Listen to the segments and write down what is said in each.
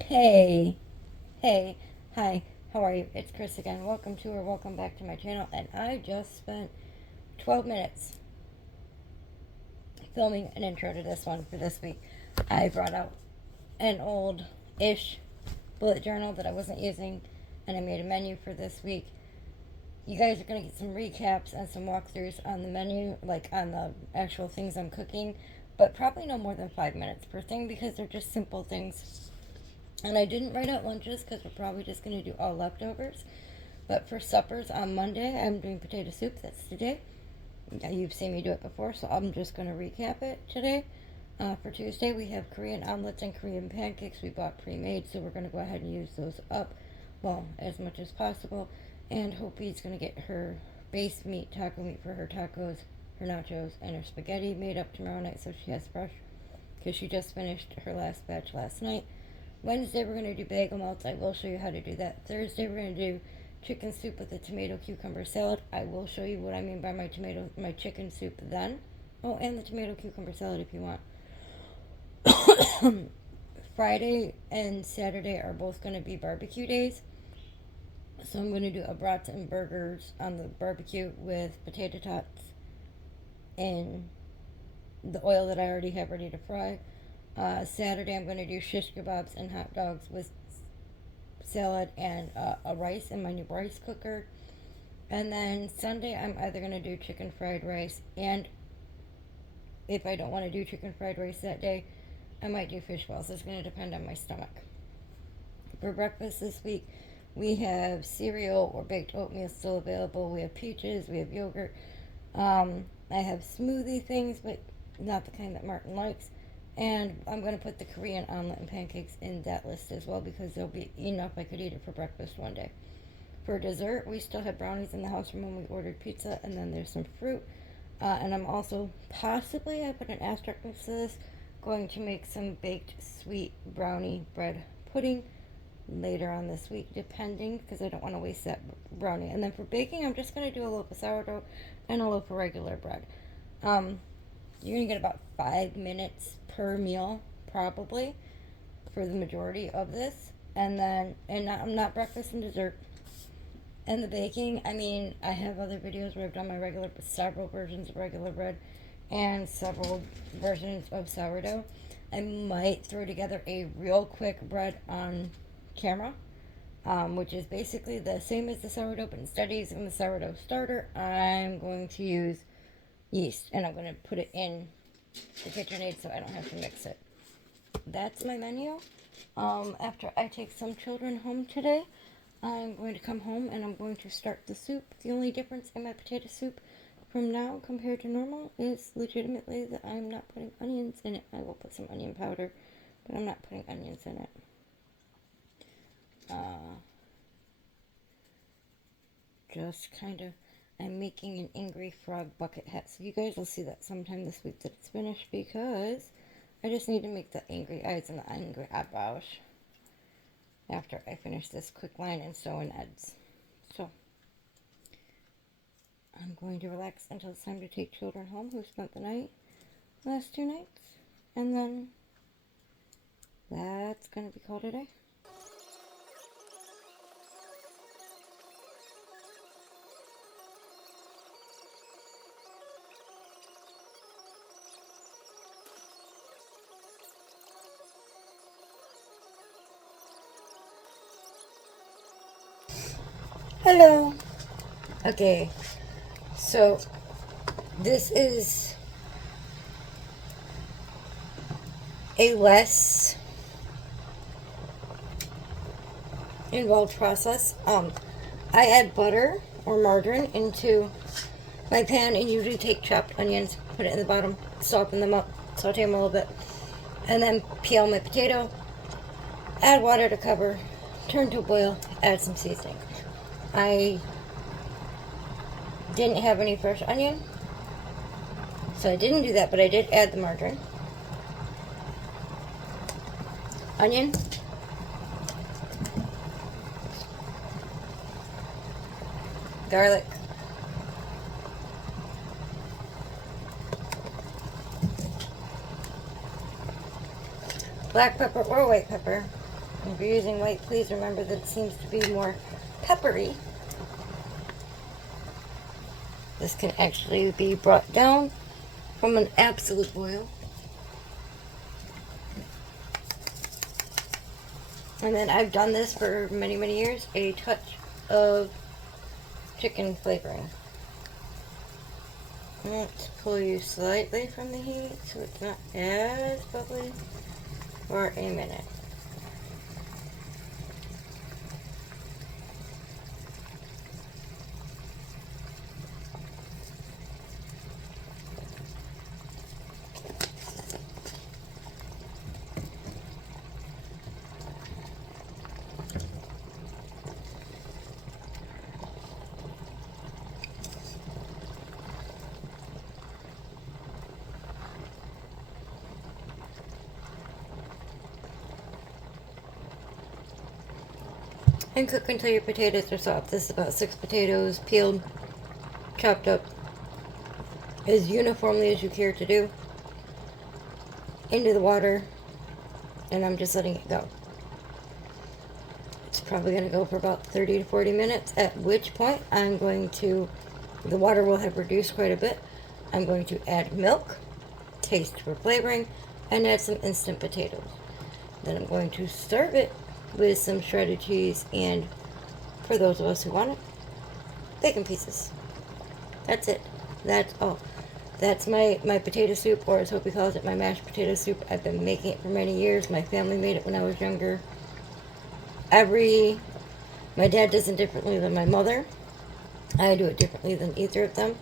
Hey, hey, hi, how are you? It's Chris again. Welcome back to my channel. And I just spent 12 minutes filming an intro to this one for this week. I brought out an old-ish bullet journal that I wasn't using, and I made a menu for this week. You guys are going to get some recaps and some walkthroughs on the menu, like on the actual things I'm cooking, but probably no more than 5 minutes per thing because they're just simple things. And I didn't write out lunches because we're probably just going to do all leftovers. But for suppers on Monday, I'm doing potato soup. That's today. You've seen me do it before, so I'm just going to recap it today. For Tuesday, we have Korean omelets and Korean pancakes we bought pre-made, so we're going to go ahead and use those up, well, as much as possible. And Hopi's going to get her base meat, taco meat for her tacos, her nachos, and her spaghetti made up tomorrow night so she has fresh, because she just finished her last batch last night. Wednesday, we're going to do bagel melts. I will show you how to do that. Thursday, we're going to do chicken soup with a tomato cucumber salad. I will show you what I mean by my chicken soup then. Oh, and the tomato cucumber salad if you want. Friday and Saturday are both going to be barbecue days. So I'm going to do a brats and burgers on the barbecue with potato tots in the oil that I already have ready to fry. Saturday, I'm going to do shish kebabs and hot dogs with salad and a rice in my new rice cooker. And then Sunday, I'm either going to do chicken fried rice, and if I don't want to do chicken fried rice that day, I might do fish balls. It's going to depend on my stomach. For breakfast this week, we have cereal or baked oatmeal still available. We have peaches. We have yogurt. I have smoothie things, but not the kind that Martin likes. And I'm going to put the Korean omelet and pancakes in that list as well because there'll be enough I could eat it for breakfast one day. For dessert, we still have brownies in the house from when we ordered pizza, and then there's some fruit. And I'm also possibly, I put an asterisk next to this, going to make some baked sweet brownie bread pudding later on this week, depending, because I don't want to waste that brownie. And then for baking, I'm just going to do a loaf of sourdough and a loaf of regular bread. You're going to get about 5 minutes per meal, probably, for the majority of this. And then, I'm not breakfast and dessert. And the baking, I mean, I have other videos where I've done several versions of regular bread and several versions of sourdough. I might throw together a real quick bread on camera, which is basically the same as the sourdough, but instead of using the sourdough starter, I'm going to use yeast, and I'm going to put it in the KitchenAid so I don't have to mix it. That's my menu. After I take some children home today, I'm going to come home and I'm going to start the soup. The only difference in my potato soup from now compared to normal is legitimately that I'm not putting onions in it. I will put some onion powder, but I'm not putting onions in it. Just kind of, I'm making an angry frog bucket hat. So you guys will see that sometime this week that it's finished because I just need to make the angry eyes and the angry eyebrows after I finish this quick line and sew and ends. So I'm going to relax until it's time to take children home who spent the last 2 nights, and then that's going to be called a day. Hello. Okay, so this is a less involved process. I add butter or margarine into my pan and usually take chopped onions, put it in the bottom, soften them up, saute them a little bit, and then peel my potato, add water to cover, turn to a boil, add some seasoning. I didn't have any fresh onion, so I didn't do that, but I did add the margarine. Onion, garlic, black pepper or white pepper, If you're using white, please remember that it seems to be more peppery. This can actually be brought down from an absolute boil. And then I've done this for many, many years, a touch of chicken flavoring. Let's pull you slightly from the heat so it's not as bubbly for a minute. And cook until your potatoes are soft. This is about 6 potatoes, peeled, chopped up as uniformly as you care to do, into the water, and I'm just letting it go. It's probably going to go for about 30 to 40 minutes, at which point I'm going to, the water will have reduced quite a bit. I'm going to add milk, taste for flavoring, and add some instant potatoes. Then I'm going to serve it with some shredded cheese and, for those of us who want it, bacon pieces. That's it. That's all. That's my potato soup, or as Hopi calls it, my mashed potato soup. I've been making it for many years. My family made it when I was younger. My dad does it differently than my mother. I do it differently than either of them.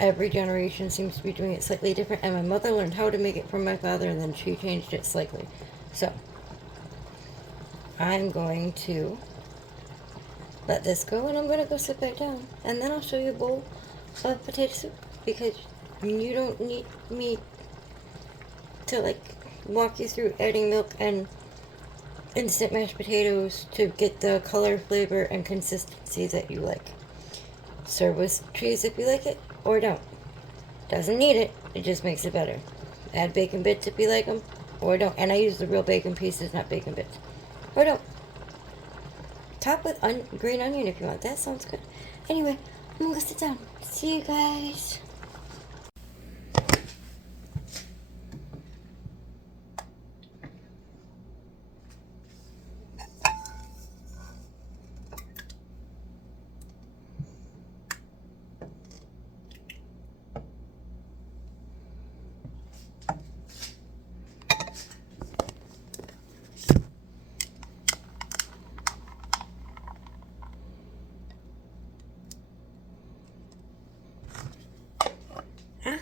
Every generation seems to be doing it slightly different, and my mother learned how to make it from my father, and then she changed it slightly. So, I'm going to let this go, and I'm going to go sit back down, and then I'll show you a bowl of potato soup, because you don't need me to like walk you through adding milk and instant mashed potatoes to get the color, flavor, and consistency that you like. Serve with cheese if you like it, or don't. Doesn't need it, it just makes it better. Add bacon bits if you like them, or don't. And I use the real bacon pieces, not bacon bits. Or don't. Top with green onion if you want. That sounds good. Anyway, I'm gonna sit down. See you guys. Huh?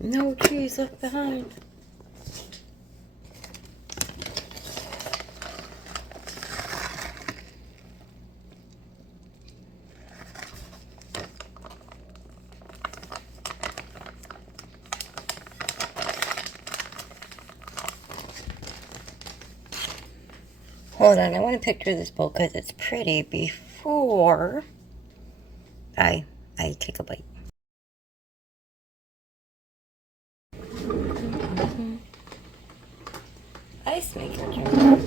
No cheese left behind. Hold on, I want to picture this bowl because it's pretty before I take a bite. Ice maker jar.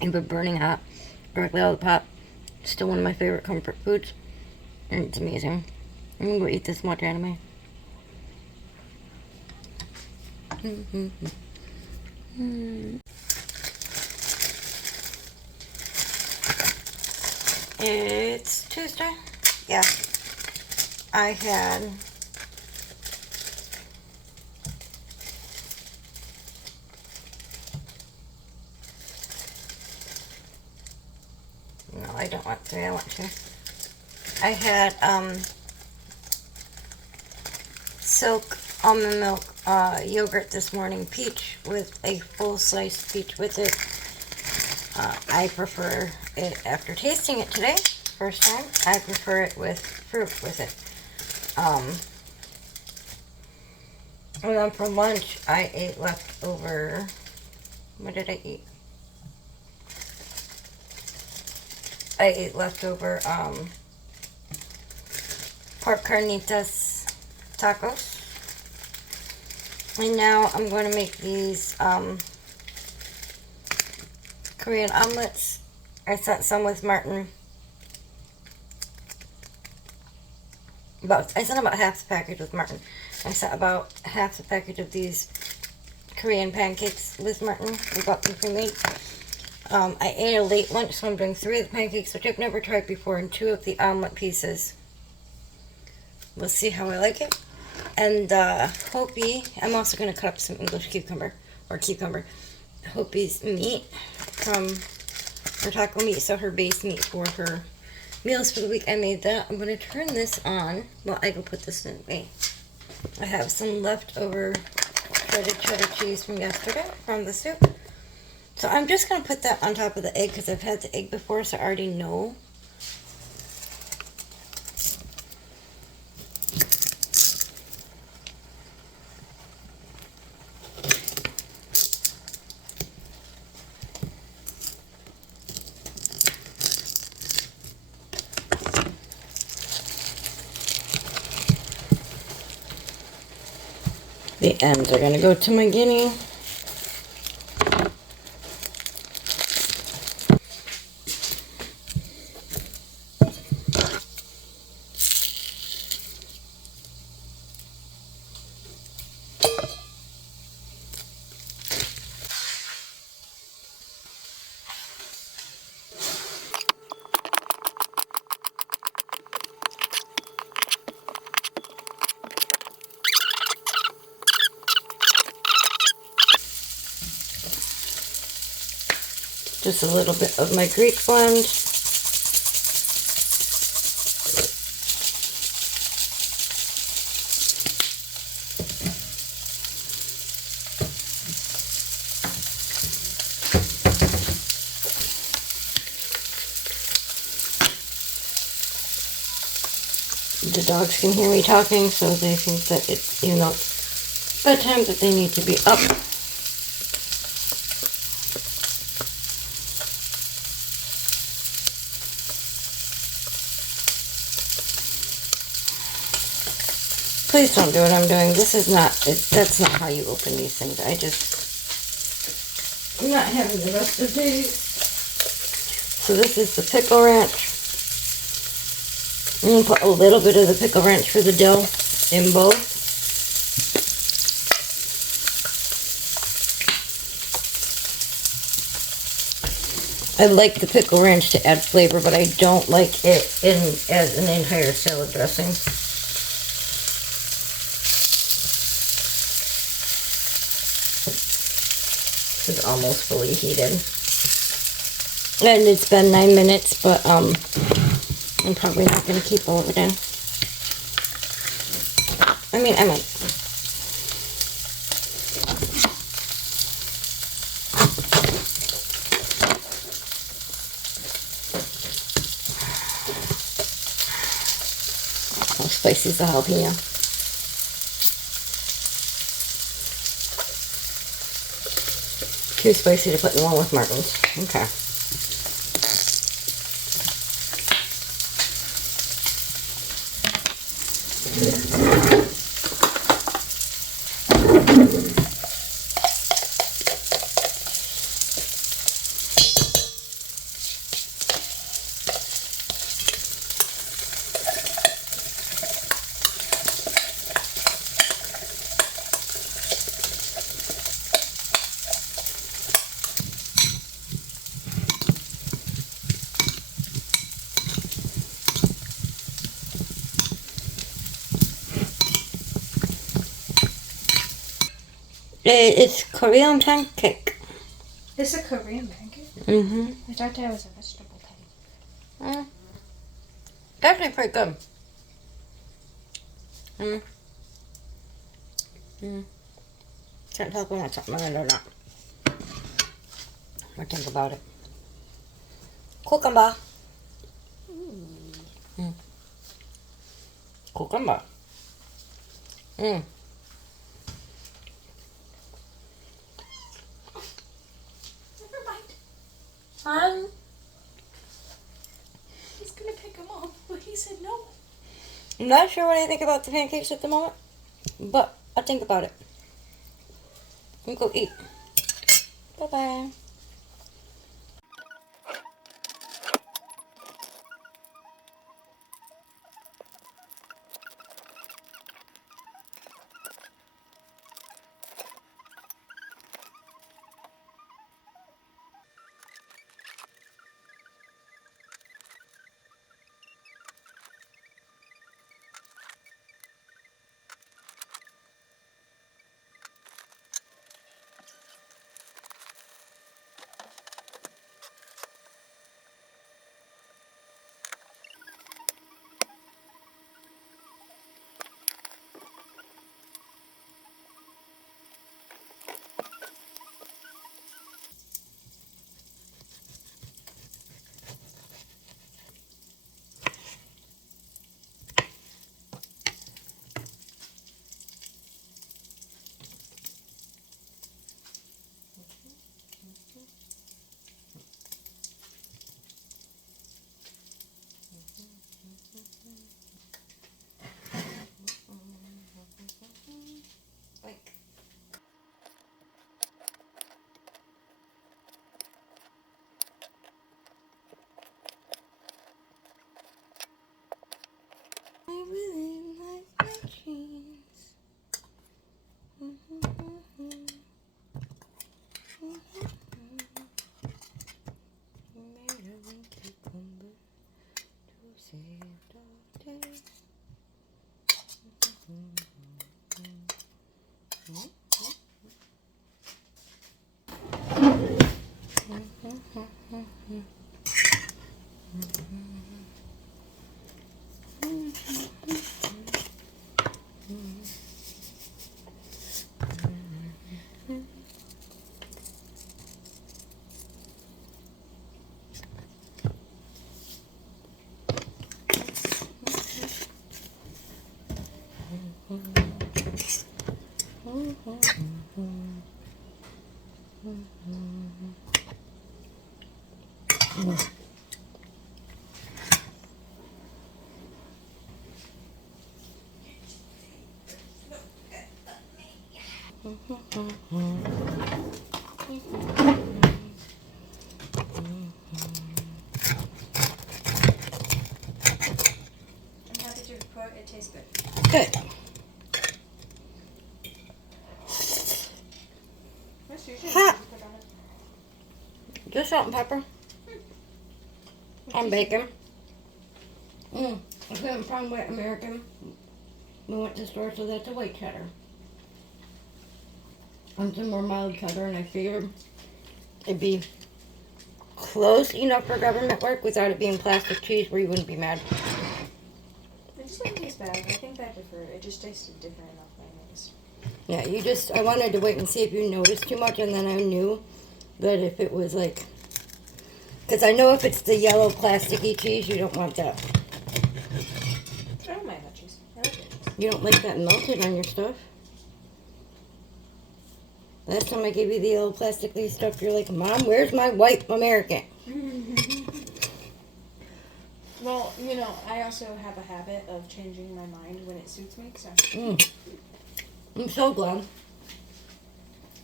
And been burning hot directly out of the pot. Still one of my favorite comfort foods. And it's amazing. I'm gonna go eat this much anime. It's Tuesday. Yeah. I had no, I don't want to. I want to. I had Silk almond milk yogurt this morning, peach, with a full sliced peach with it. I prefer it, after tasting it today, first time, I prefer it with fruit with it. And then for lunch, I ate leftover, what did I eat? I ate leftover pork carnitas tacos. And now I'm going to make these Korean omelets. I sent some with Martin. I sent about half the package with Martin. I sent about half the package of these Korean pancakes with Martin. We bought them pre-made. I ate a late lunch, so I'm doing 3 of the pancakes, which I've never tried before, and 2 of the omelet pieces. We'll see how I like it. And Hopi, I'm also going to cut up some English cucumber. Hopi's meat from her taco meat, so her base meat for her meals for the week. I made that. I'm going to turn this on while I go put this in. Wait. I have some leftover shredded cheddar cheese from yesterday from the soup. So I'm just going to put that on top of the egg because I've had the egg before, so I already know. The ends are going to go to my guinea. Just a little bit of my Greek blend. The dogs can hear me talking, so they think that it's, bedtime, that they need to be up. Please don't do what I'm doing. That's not how you open these things. I'm not having the rest of these. So this is the pickle ranch. I'm going to put a little bit of the pickle ranch for the dough in both. I like the pickle ranch to add flavor, but I don't like it as an entire salad dressing. It's almost fully heated. And it's been 9 minutes, but I'm probably not going to keep all of it in. I might. How spicy is the jalapeno? Too spicy to put in one with Martin's. Okay. It's Korean pancake. This is a Korean pancake? Mm-hmm. I thought that was a vegetable type. Definitely pretty good. Can't tell if I want something in it or not. I think about it. Cucumber. Cucumber. he said no. I'm not sure what I think about the pancakes at the moment, but I'll think about it. We go eat. Bye-bye. I really like my jeans. Made a winky cucumber to save all day. I'm happy to report it tastes good. Good. What's usually Ha. what you put on it? Just salt and pepper. And bacon. I couldn't find white American. We went to the store, so that's a white cheddar. And some more mild cheddar, and I figured it'd be close enough for government work without it being plastic cheese where you wouldn't be mad. It just didn't taste bad. I think I prefer it. It just tasted different enough mayonnaise. Yeah, I wanted to wait and see if you noticed too much, and then I knew that if it was like, because I know if it's the yellow plasticky cheese, you don't want that. I don't mind that cheese. I like it. You don't like that melted on your stuff? Last time I gave you the yellow plasticky stuff, you're like, Mom, where's my white American? Well, you know, I also have a habit of changing my mind when it suits me, so. I'm so glad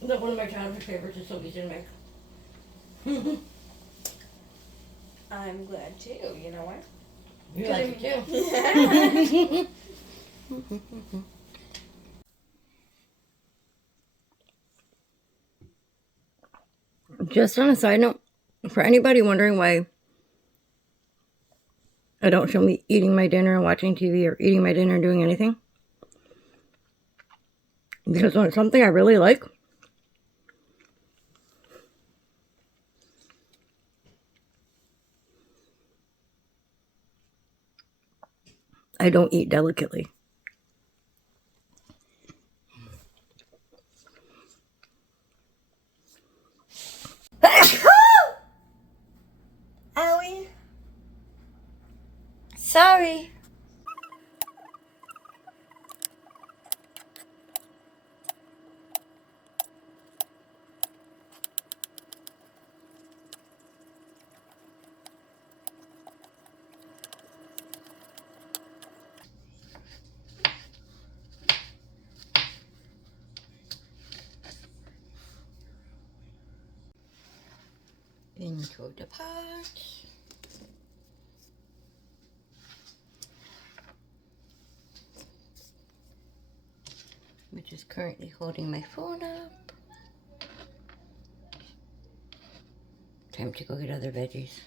that one of my childhood favorites is so easy to make. I'm glad too, you know what? You like it too. Just on a side note, for anybody wondering why I don't show me eating my dinner and watching TV or eating my dinner and doing anything, because when it's something I really like, I don't eat delicately. Owie. Sorry. to the pot. Which is currently holding my phone up. Time to go get other veggies.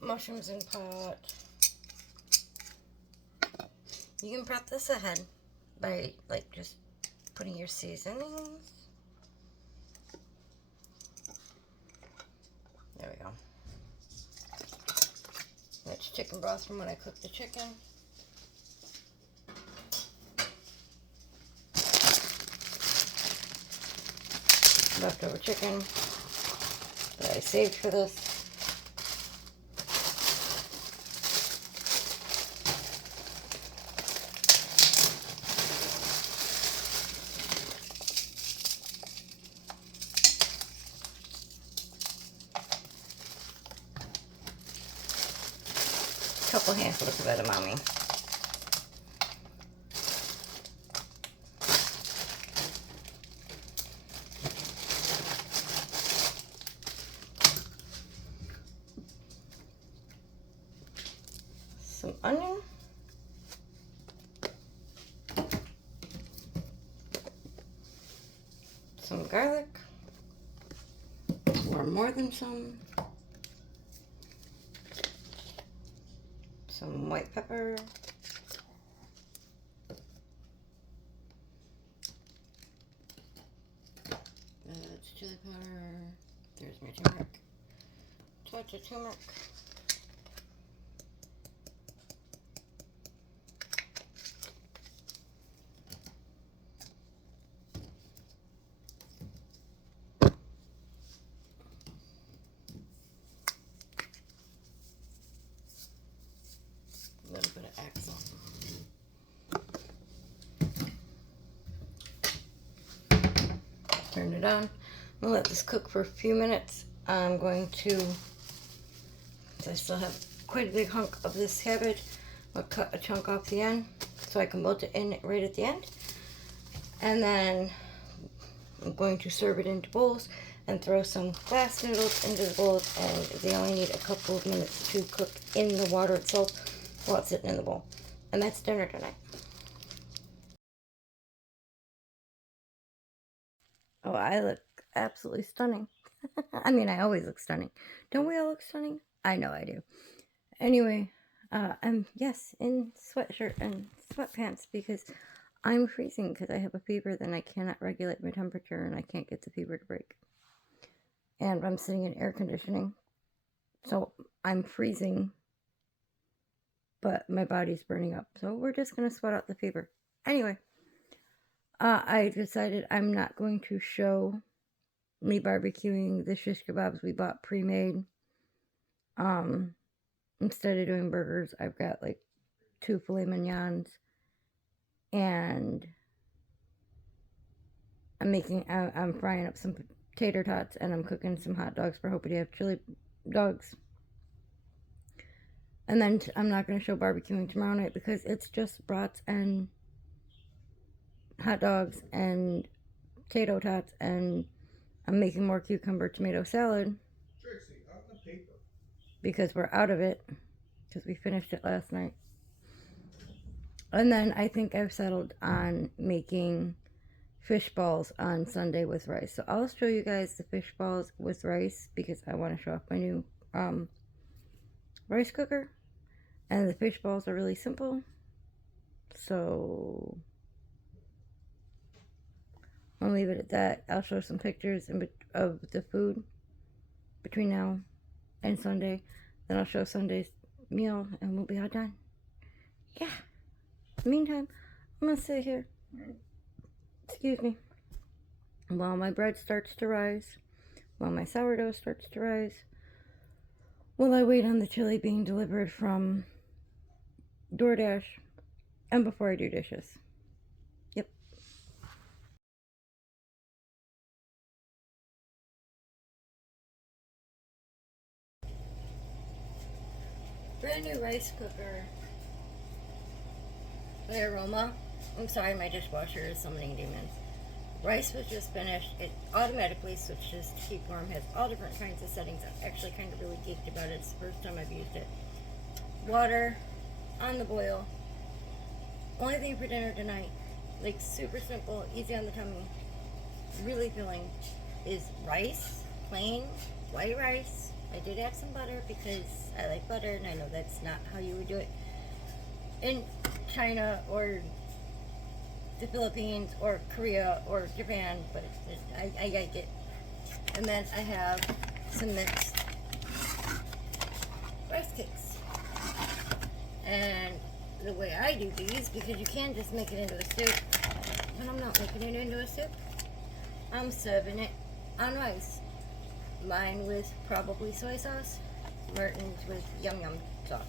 Mushrooms in pot. You can prep this ahead by like just putting your seasonings. There we go. That's chicken broth from when I cooked the chicken. Leftover chicken that I saved for this. Couple handfuls of edamame. Some onion. Some garlic. Or more than some. Some white pepper. That's chili powder. There's my turmeric. Touch of turmeric. A little bit of accent. Turn it on. I'm gonna let this cook for a few minutes. I'm going to, I still have quite a big hunk of this cabbage. I'll cut a chunk off the end so I can bolt it in right at the end. And then I'm going to serve it into bowls and throw some glass noodles into the bowls, and they only need a couple of minutes to cook in the water itself while it's sitting in the bowl. And that's dinner tonight. Oh, I look absolutely stunning. I mean, I always look stunning. Don't we all look stunning? I know I do. Anyway, I'm, yes, in sweatshirt and sweatpants because I'm freezing because I have a fever, then I cannot regulate my temperature and I can't get the fever to break. And I'm sitting in air conditioning, so I'm freezing, but my body's burning up. So we're just going to sweat out the fever. Anyway, I decided I'm not going to show me barbecuing the shish kebabs we bought pre-made. Instead of doing burgers, I've got like 2 filet mignons, and I'm frying up some tater tots, and I'm cooking some hot dogs for Hope to have chili dogs. And then I'm not going to show barbecuing tomorrow night because it's just brats and hot dogs and potato tots, and I'm making more cucumber tomato salad. Trixie, out in the paper. Because we're out of it, because we finished it last night. And then I think I've settled on making fish balls on Sunday with rice. So I'll show you guys the fish balls with rice because I want to show off my new rice cooker. And the fish balls are really simple. So I'll leave it at that. I'll show some pictures of the food between now and Sunday. Then I'll show Sunday's meal and we'll be all done. Yeah. In the meantime, I'm going to sit here. Excuse me. While my bread starts to rise. While my sourdough starts to rise. While I wait on the chili being delivered from DoorDash. And before I do dishes. Yep. Brand new rice cooker. The aroma. I'm sorry, my dishwasher is summoning demons. Rice was just finished. It automatically switches to keep warm. Has all different kinds of settings. I'm actually kind of really geeked about it. It's the first time I've used it. Water on the boil. Only thing for dinner tonight, like super simple, easy on the tummy, really filling, is rice, plain white rice. I did add some butter because I like butter, and I know that's not how you would do it in China or the Philippines or Korea or Japan, but I like it. And then I have some mixed rice cakes. And the way I do these, because you can just make it into a soup, but I'm not making it into a soup. I'm serving it on rice. Mine with probably soy sauce, Merton's with yum yum sauce.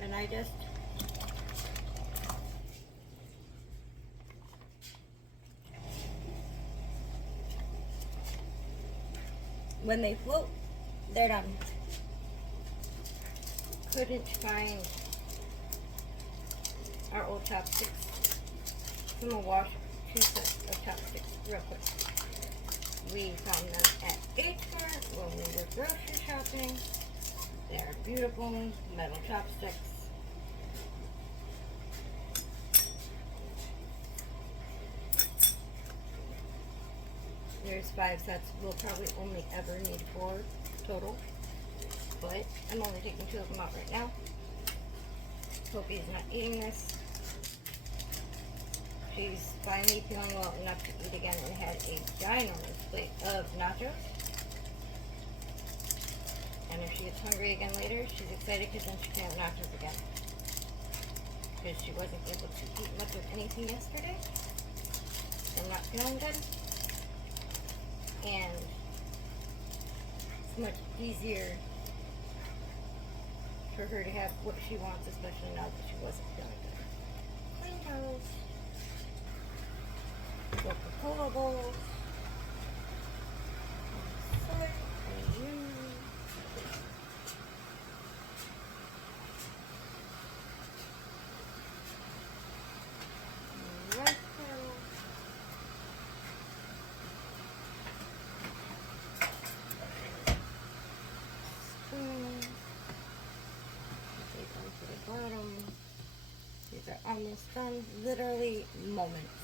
And I just when they float, they're done. Couldn't find our old chopsticks. So I'm gonna wash 2 sets of chopsticks real quick. We found them at H-Mart when we were grocery shopping. They're beautiful metal chopsticks. There's 5 sets. We'll probably only ever need 4 total. But I'm only taking 2 of them out right now. Hope he's not eating this. She's finally feeling well enough to eat again and had a ginormous plate of nachos. And if she gets hungry again later, she's excited because then she can have nachos again. Because she wasn't able to eat much of anything yesterday. I'm not feeling good. And it's much easier for her to have what she wants, especially now that she wasn't feeling good. Clean towels. Coca-Cola bowls. Soy cream. Rice pail. Spoon. Take them to the bottom. These are almost done. Literally moments.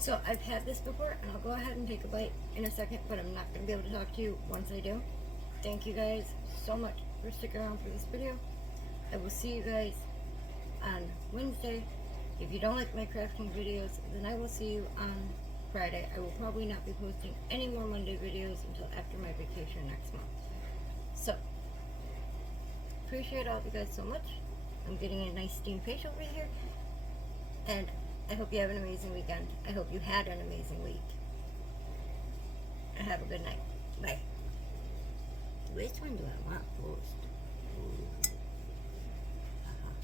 So I've had this before, and I'll go ahead and take a bite in a second, but I'm not going to be able to talk to you once I do. Thank you guys so much for sticking around for this video. I will see you guys on Wednesday. If you don't like my crafting videos, then I will see you on Friday. I will probably not be posting any more Monday videos until after my vacation next month. So, appreciate all of you guys so much. I'm getting a nice steam facial over here. And I hope you have an amazing weekend. I hope you had an amazing week. And have a good night. Bye. Which one do I want first? Uh-huh.